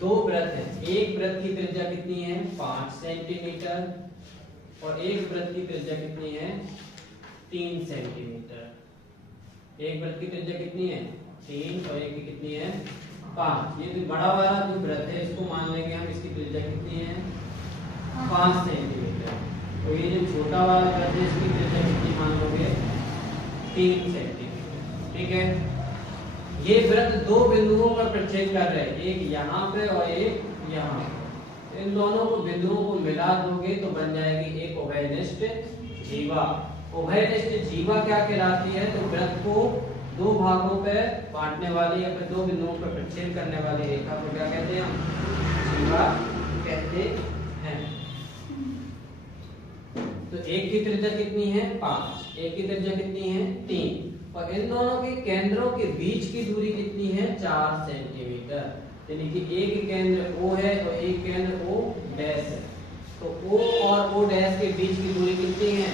दो वृत्त हैं, एक वृत्त की त्रिज्या कितनी है 5 सेंटीमीटर और एक वृत्त की त्रिज्या कितनी है 3 सेंटीमीटर। एक वृत्त की त्रिज्या कितनी है 3 और एक की कितनी है 5। ये जो बड़ा वाला जो वृत्त है इसको मान लेंगे हम, इसकी त्रिज्या कितनी है 5 सेंटीमीटर। तो ये जो छोटा वाला वृत्त है इसकी त्रिज्या कितनी मान लोगे 3 सेंटीमीटर। ठीक है, ये वृत्त दो बिंदुओं पर प्रक्षेप कर रहे हैं, एक यहाँ पे और एक यहाँ पे। इन दोनों को बिंदुओं को मिला दोगे तो बन जाएगी एक उभयनिष्ठ जीवा। उभयनिष्ठ जीवा क्या कहलाती है, तो वृत्त को दो भागों पे बांटने वाली या फिर दो बिंदुओं पर प्रक्षेप करने वाली रेखा को क्या कहते हैं हम, जीवा कहते हैं। तो एक की त्रिज्या कितनी है 5, एक की त्रिज्या कितनी है 3 और इन दोनों के केंद्रों के बीच की दूरी कितनी है 4 सेंटीमीटर। यानी कि एक केंद्र O है और एक केंद्र O डैश है, तो O और O डैश के बीच की दूरी कितनी है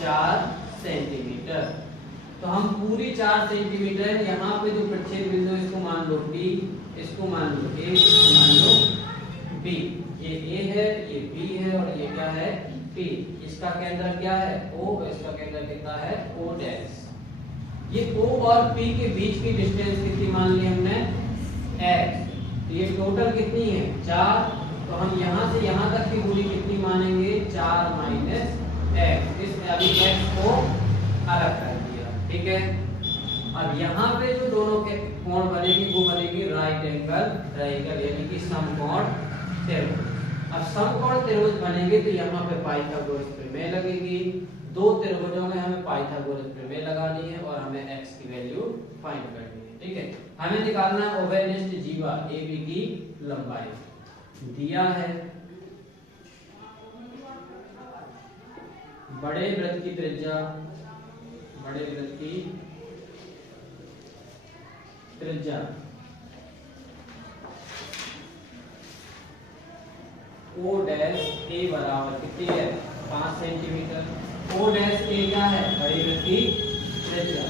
4 सेंटीमीटर। तो हम पूरी 4 सेंटीमीटर यहाँ पे जो प्रक्षेप बिंदु है इसको मान लो B, इसको मान लो A, इसको मान लो B। ये A है, ये B है और ये क्या है P। इसका केंद्र क्या है O, इसका केंद्र कितना है O डैश। ये O और P के बीच की डिस्टेंस कितनी मान ली हमने x। तो ये टोटल कितनी है 4। तो हम यहाँ से यहाँ तक की दूरी कितनी मानेंगे 4 माइनस x। इस अभी x को अलग कर दिया। ठीक है, अब यहाँ पे जो दोनों के कोण बनेगी वो बनेगी राइट एंगल ट्रायंगल यानी कि समकोण त्रिभुज। अब समकोण त्रिभुज बनेंगे तो यहाँ पे पाइथागोरस प्रमेय लगेगी। दो त्रिभुजों में हमें पाइथागोरस प्रमेय लगानी है और हमें x की वैल्यू फाइंड करनी है। ठीक है, हमें निकालना है उभयनिष्ठ जीवा AB की लंबाई। दिया है बड़े वृत्त की त्रिज्या, बड़े वृत्त की त्रिज्या O डैश A बराबर कितनी है 5 सेंटीमीटर। O डैश A क्या है बड़ी वृत्त की त्रिज्या।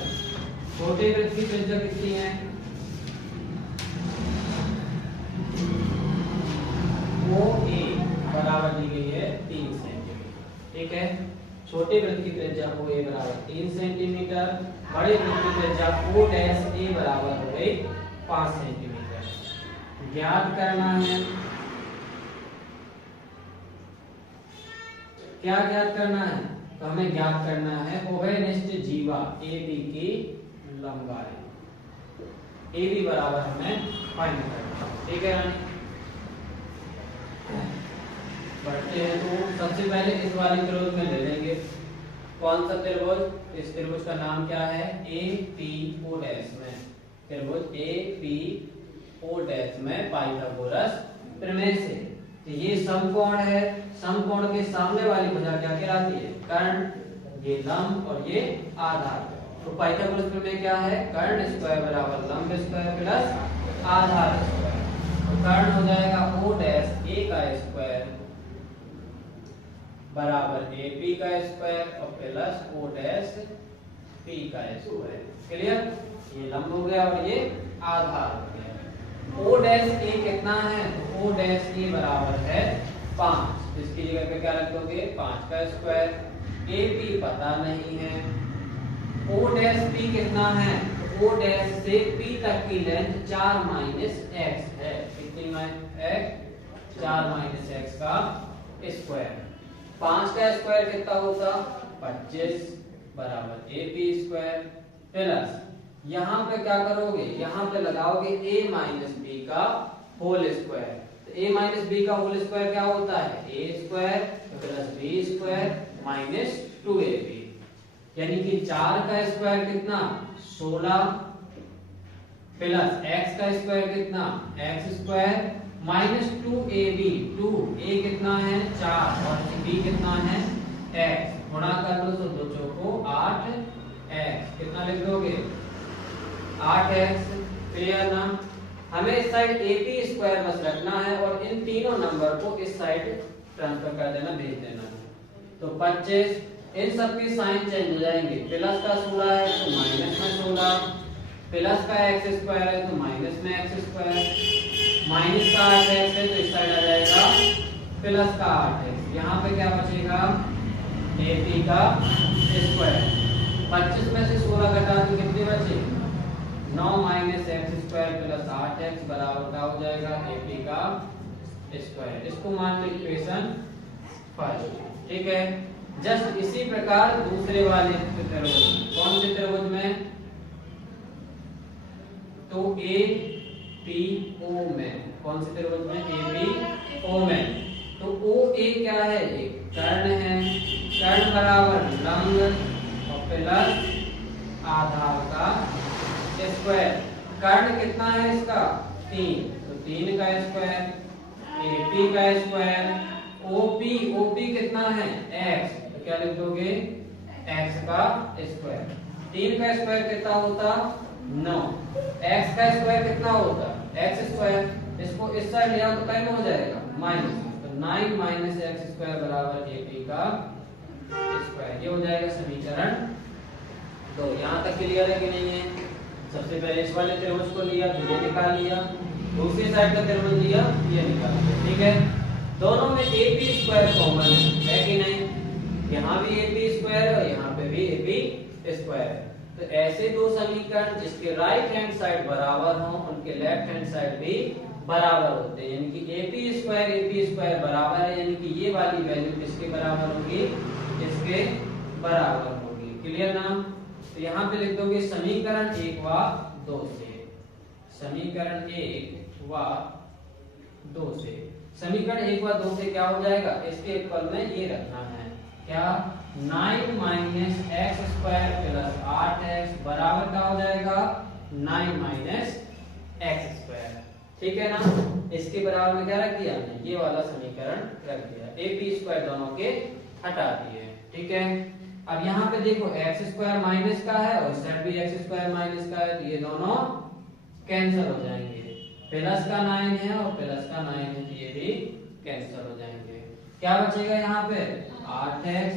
छोटे वृत्त की त्रिज्या कितनी है OA बराबर दी गई है 3 सेंटीमीटर। ठीक है, छोटे वृत्त की त्रिज्या OA बराबर 3 सेंटीमीटर, बड़े वृत्त की त्रिज्या O डैश A बराबर हो गई 5 सेंटीमीटर। ज्ञात करना है, क्या ज्ञात करना है, तो हमें ज्ञात करना है उभयनिष्ठ जीवा AB की लंबाई। AB बराबर हमें फाइंड करना है। ठीक है रानी, बढ़ते हैं। तो सबसे पहले इस वाली त्रिभुज में ले लेंगे। कौन सा त्रिभुज, इस त्रिभुज का नाम क्या है APO डैश में, त्रिभुज APO डैश में पाइथागोरस प्रमेय से। तो ये समकोण है, समकोण के सामने वाली भुजा क्या कहलाती है कर्ण, ये लंब और ये आधार। तो पाइथागोरस प्रमेय क्या है कर्ण स्क्वायर बराबर लंब स्क्वायर प्लस आधार स्क्वायर। तो कर्ण हो जाएगा O डैश A का स्क्वायर बराबर AP का स्क्वायर और प्लस O डैश P का स्क्वायर। क्लियर, ये लंब हो गया और ये आधार हो गया। O डैश A कितना है, O डैश A बराबर है 5। इसकी जगह पे क्या रख दोगे 5 का स्क्वायर। AP पता नहीं है। O डैश P कितना है, O डैश से P तक की लेंथ 4 माइनस x है। कितनी x 4 माइनस x का स्क्वायर। 5 का स्क्वायर कितना होता 25 बराबर AP स्क्वायर प्लस यहाँ पे क्या करोगे, यहाँ पे लगाओगे a माइनस बी का होल स्क्वायर। तो a माइनस बी का होल स्क्वायर क्या होता है a square plus b square minus 2ab। यानी कि 4 का स्क्वायर कितना 16 प्लस x का स्क्वायर कितना x square minus 2ab। 2a कितना है 4 और b कितना है x। गुणा कर लो तो 2 चौको 8x। कितना लिख दोगे 8x। क्लियर ना, हमें इस साइड AP स्क्वायर बस रखना है और इन तीनों नंबर को इस साइड ट्रांसफर कर देना, भेज देना। तो 25, इन सब की साइन चेंज हो जाएंगे। प्लस का 16 है तो माइनस में 16, प्लस का x स्क्वायर है तो माइनस में x स्क्वायर, माइनस का 8x है तो इस साइड आ जाएगा प्लस का 8x। यहाँ पे क्या बचेगा AP का स्क्वायर। 25 में से 16 घटा तो कितने बचे 9 minus x square plus 8x बराबर क्या हो जाएगा AP का स्क्वायर। इसको मान लो इक्वेशन 5। ठीक है। जस्ट इसी प्रकार दूसरे वाले त्रिभुज, कौन से त्रिभुज में, तो APO में, कौन से त्रिभुज में APO में, तो OA क्या है एक कर्ण है, कर्ण बराबर लंब और प्लस आधार का स्क्वायर। कर्ण कितना है इसका 3, तो 3 का स्क्वायर, AP का स्क्वायर, OP कितना है x, तो क्या लिख दोगे x का स्क्वायर। 3 का स्क्वायर कितना होता 9, x का स्क्वायर कितना होता x स्क्वायर। इसको इस साइड लिया तो क्या हो जाएगा माइनस, तो 9 माइनस एक्स स्क्वायर बराबर AP का स्क्वायर। ये हो जाएगा समीकरण 2। यहाँ तक क्लियर है कि नहीं है। सबसे पहले इस वाले त्रिभुज को लिया तो ये निकाल लिया, दूसरी साइड का त्रिभुज लिया ये निकाल लिया। ठीक है। दोनों में AP स्क्वायर कॉमन है कि नहीं, यहाँ भी AP स्क्वायर है और यहाँ पे भी AP स्क्वायर है। तो ऐसे दो समीकरण जिसके राइट हैंड साइड बराबर हो उनके लेफ्ट हैंड साइड भी बराबर होते हैं, यानी कि AP स्क्वायर बराबर है, यानी कि ये वाली वैल्यू किसके बराबर होगी, इसके बराबर होगी। क्लियर ना। तो यहाँ पे लिख दोगे समीकरण 1 व 2 से, समीकरण 1 व 2 से, समीकरण 1 व 2 से क्या हो जाएगा, इसके ऊपर में ये रखना है क्या 9 minus x square plus 8x बराबर क्या हो जाएगा 9 माइनस एक्स स्क्वायर। ठीक है ना। इसके बराबर में क्या रख दिया हमने, ये वाला समीकरण रख दिया, AP स्क्वायर दोनों के हटा दिए। ठीक है। अब यहाँ पे देखो एक्स स्क्वायर माइनस का है और इस साइड भी एक्स स्क्वायर माइनस का है, तो ये दोनों कैंसिल हो जाएंगे। प्लस का 9 है और प्लस का 9 है, तो ये भी कैंसिल हो जाएंगे। क्या बचेगा यहाँ पे 8x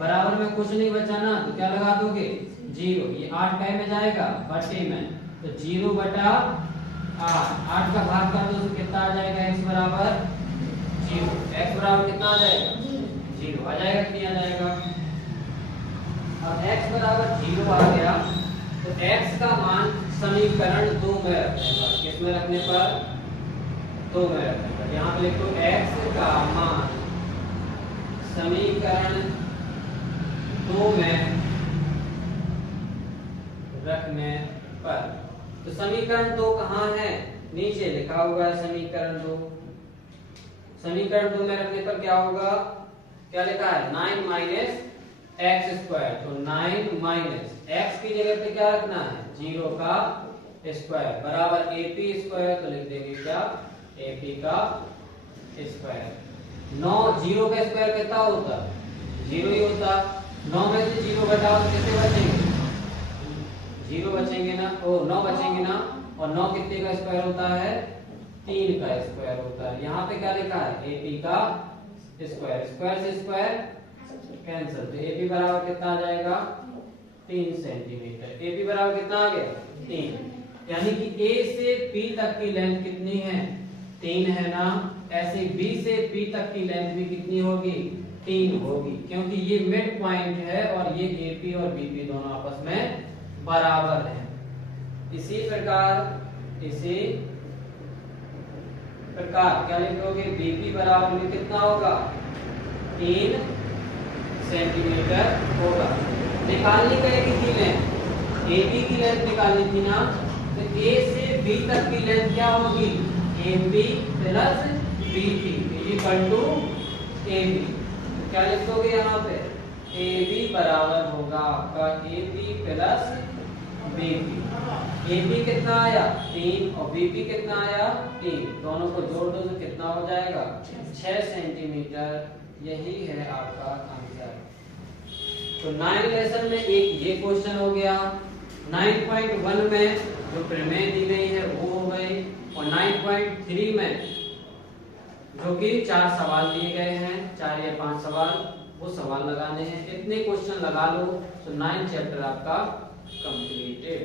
बराबर में कुछ नहीं बचा ना, तो क्या लगा दोगे 0। ये 8 कै में जाएगा बटे में, तो 0 बटा 8 का भाग कर दो तो कितना आ जाएगा x बराबर 0। x बराबर कितना आ जाएगा 0 आ जाएगा, कितना आ जाएगा। अब x बराबर 0 आ गया तो x का मान समीकरण 2 में रखने पर, किसमें रखने पर 2 में रखने पर, यहाँ पे लिखो x का मान समीकरण 2 में रखने पर। तो समीकरण 2 कहाँ है, नीचे लिखा हुआ है समीकरण 2। समीकरण 2 में रखने पर क्या होगा, क्या लिखा है 9 माइनस एक्स स्क्वायर, तो 9 माइनस एक्स की जगह पे क्या रखना है 0 का स्क्वायर बराबर AP स्क्वायर, तो लिख देंगे क्या AP का स्क्वायर। 9 0 का स्क्वायर कितना होता 0 ही होता, 9 में से 0 घटाओ तो कितने बचेंगे 0 बचेंगे ना, ओ 9 बचेंगे ना, और 9 कितने का स्क्वायर होता है 3 का स्क्वायर होता है। यहाँ पे क्या लिखा है AP का स्क्वायर, स्क्वायर से स्क्वायर कैंसिल, तो AP बराबर कितना आ जाएगा 3 सेंटीमीटर। AP बराबर कितना आ गया 3, यानी कि A से P तक की लेंथ कितनी है 3 है ना, ऐसे B से P तक की लेंथ भी कितनी होगी 3 होगी, क्योंकि ये मिड पॉइंट है और ये AP और BP दोनों आपस में बराबर हैं। इसी प्रकार क्या लिखोगे BP बराबर में कितना होगा 3 सेंटीमीटर होगा। निकालनी करेगी की लेंथ, AP की लेंथ निकालनी थी ना, तो A से B तक की लेंथ क्या होगी AP plus BP equal to AB। क्या लिखोगे यहाँ पे AB बराबर होगा आपका AP प्लस BP। AB कितना आया 3 और BP कितना आया 3, दोनों को जोड़ दो तो कितना हो जाएगा 6 सेंटीमीटर। यही है आपका आंसर। तो 9 लेसन में एक ये क्वेश्चन हो गया, 9.1 में जो प्रमेय दी गई है वो हो गई, और 9.3 में जो कि 4 सवाल दिए गए हैं, 4 या 5 सवाल, वो सवाल लगाने हैं। इतने क्वेश्चन लगा लो तो 9 चैप्टर आपका कंप्लीटेड।